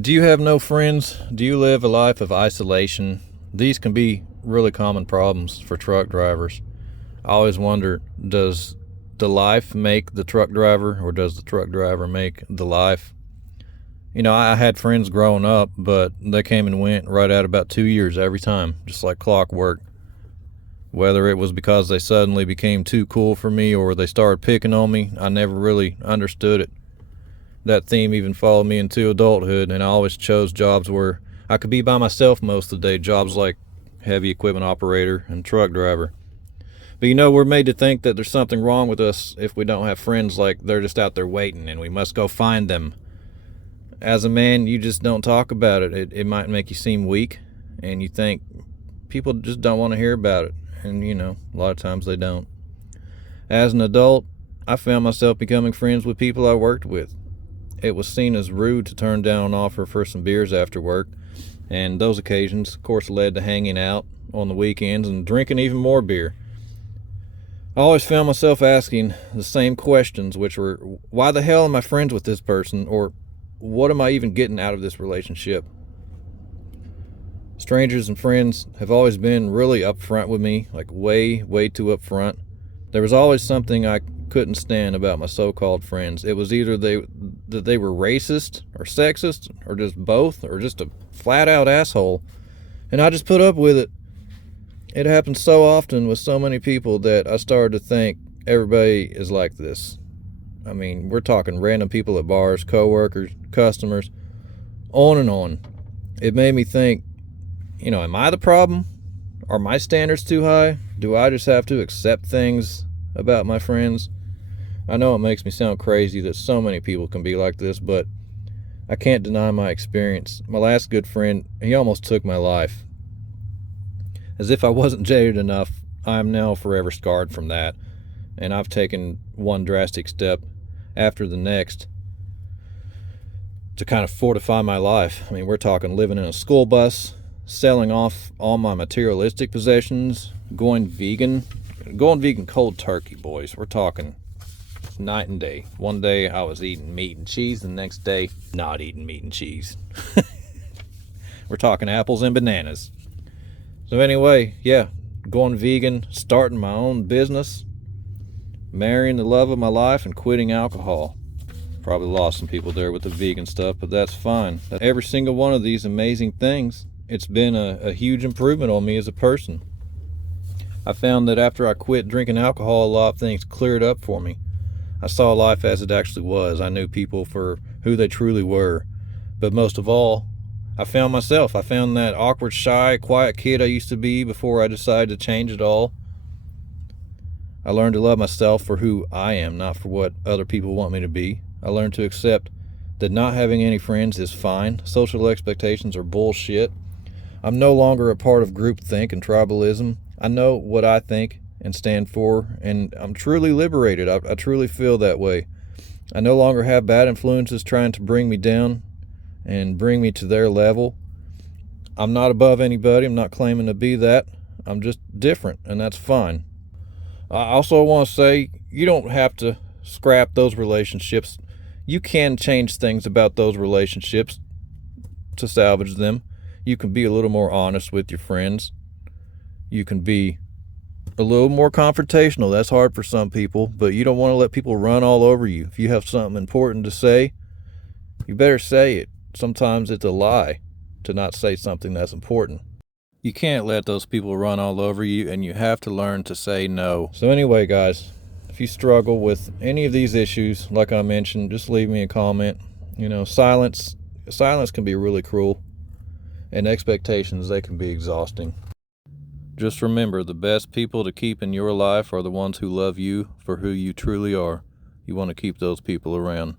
Do you have no friends? Do you live a life of isolation? These can be really common problems for truck drivers. I always wonder, does the life make the truck driver, or does the truck driver make the life? I had friends growing up, but they came and went right at about 2 years every time, just like clockwork. Whether it was because they suddenly became too cool for me or they started picking on me, I never really understood it. That theme even followed me into adulthood, and I always chose jobs where I could be by myself most of the day, jobs like heavy equipment operator and truck driver. But we're made to think that there's something wrong with us if we don't have friends, like they're just out there waiting and we must go find them. As a man, you just don't talk about it. It might make you seem weak, and you think people just don't want to hear about it. And, a lot of times they don't. As an adult, I found myself becoming friends with people I worked with. It was seen as rude to turn down an offer for some beers after work, and those occasions, of course, led to hanging out on the weekends and drinking even more beer. I always found myself asking the same questions, which were, why the hell am I friends with this person? Or what am I even getting out of this relationship? Strangers and friends have always been really upfront with me, like way, way too upfront. There was always something I couldn't stand about my so-called friends. It was either that they were racist or sexist or just both or just a flat-out asshole, and I just put up with it. It happened so often with so many people that I started to think everybody is like this. I mean, we're talking random people at bars, co-workers, customers, on and on. It made me think, am I the problem? Are my standards too high? Do I just have to accept things about my friends? I know it makes me sound crazy that so many people can be like this, but I can't deny my experience. My last good friend, he almost took my life. As if I wasn't jaded enough, I am now forever scarred from that, and I've taken one drastic step after the next to kind of fortify my life. I mean, we're talking living in a school bus, selling off all my materialistic possessions, going vegan cold turkey, boys. We're talking night and day. One day I was eating meat and cheese, the next day not eating meat and cheese. We're talking apples and bananas. So anyway, yeah, going vegan, starting my own business, marrying the love of my life, and quitting alcohol. Probably lost some people there with the vegan stuff, but that's fine. Every single one of these amazing things, it's been a huge improvement on me as a person. I found that after I quit drinking alcohol, a lot of things cleared up for me. I saw life as it actually was. I knew people for who they truly were. But most of all, I found myself. I found that awkward, shy, quiet kid I used to be before I decided to change it all. I learned to love myself for who I am, not for what other people want me to be. I learned to accept that not having any friends is fine. Social expectations are bullshit. I'm no longer a part of groupthink and tribalism. I know what I think and stand for, and I'm truly liberated. I truly feel that way. I no longer have bad influences trying to bring me down and bring me to their level. I'm not above anybody. I'm not claiming to be that. I'm just different, and that's fine. I also want to say, you don't have to scrap those relationships. You can change things about those relationships to salvage them. You can be a little more honest with your friends. You can be a little more confrontational. That's hard for some people, but you don't want to let people run all over you. If you have something important to say, you better say it. Sometimes it's a lie to not say something that's important. You can't let those people run all over you, and you have to learn to say no. So anyway, guys, if you struggle with any of these issues, like I mentioned, just leave me a comment. Silence can be really cruel, and expectations, they can be exhausting. Just remember, the best people to keep in your life are the ones who love you for who you truly are. You want to keep those people around.